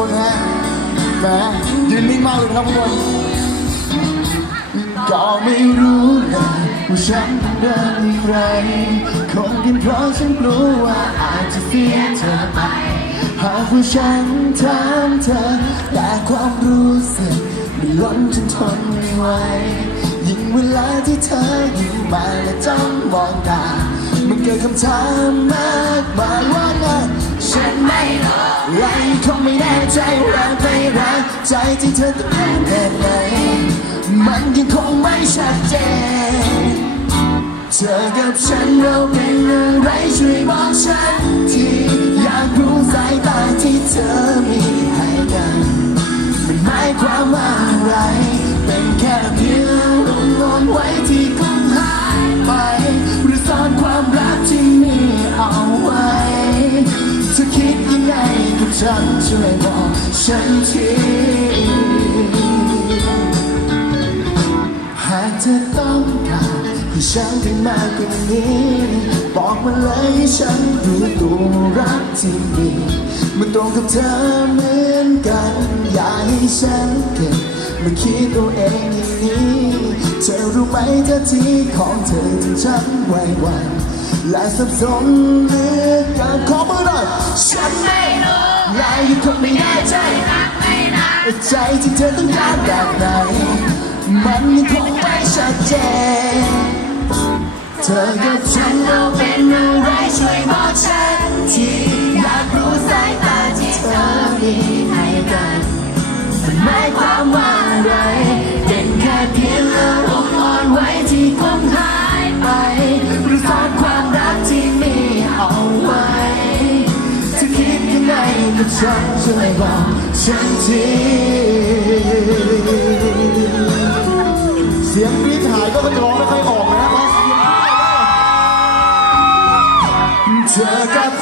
คนฮะแหมยืนนิ่งมากเลยครับทุกคนก็ไม่รู้เลยว่าฉันเดินอย่างไรคงเป็นเพราะฉันกลัวว่าอาจจะเสียเธอไปหากว่าฉันถามเธอแต่ความรู้สึกมันล้นจนทนไม่ไหวยิ่งเวลาที่เธอยิ้มมาและจ้องมองตามันเกิดคำถามมากมายว่าไงฉันไม่รู้และคงไม่แน่ใจว่าไปรักใจที่เธอต้องการแบบไหนมันยังคงไม่ชัดเจนเธอกับฉันเราเป็นอะไรช่วยบอกฉันทีอยากรู้สายตาที่เธอมีให้กันมันหมายความว่าอะไรเป็นแค่เพียงลมนอนไว้ที่คงหายไปหรือซ่อนความรักที่มีเอาไว้เธอคิดยังไงกับฉันช่วยบอกฉันทีหากเธอต้องการให้ฉันถึงมากกว่านี้บอกมาเลยให้ฉันรู้ตัวรักที่มีมันตรงกับเธอเหมือนกันอย่าให้ฉันเก็บมาคิดตัวเองอย่างนี้เธอรู้ไหมท่าทีของเธอที่ฉันไหวหวั่นและสับสนเหลือเกินขอมือหน่อยฉันไม่รู้และยังคงไม่แน่ใจรักไม่นานใจที่เธอต้องการแบบไหนมันยังคงไม่ชัดเจนเธอกับฉันเราเป็นอะไรช่วยบอกฉันทีอยากรู้สายตาที่เธอมีให้กันมันหมายความว่าอะไรเป็นแค่เพียงอารมณ์อ่อนไหวที่คงหายไปหรือซ่อนความรักที่มีเอาไว้จะคิดยังไงกับฉันช่วยบอกฉันทีเสียงกรี๊ดหายก็จะร้องไม่ค่อยออกนะเพราะเธอกับ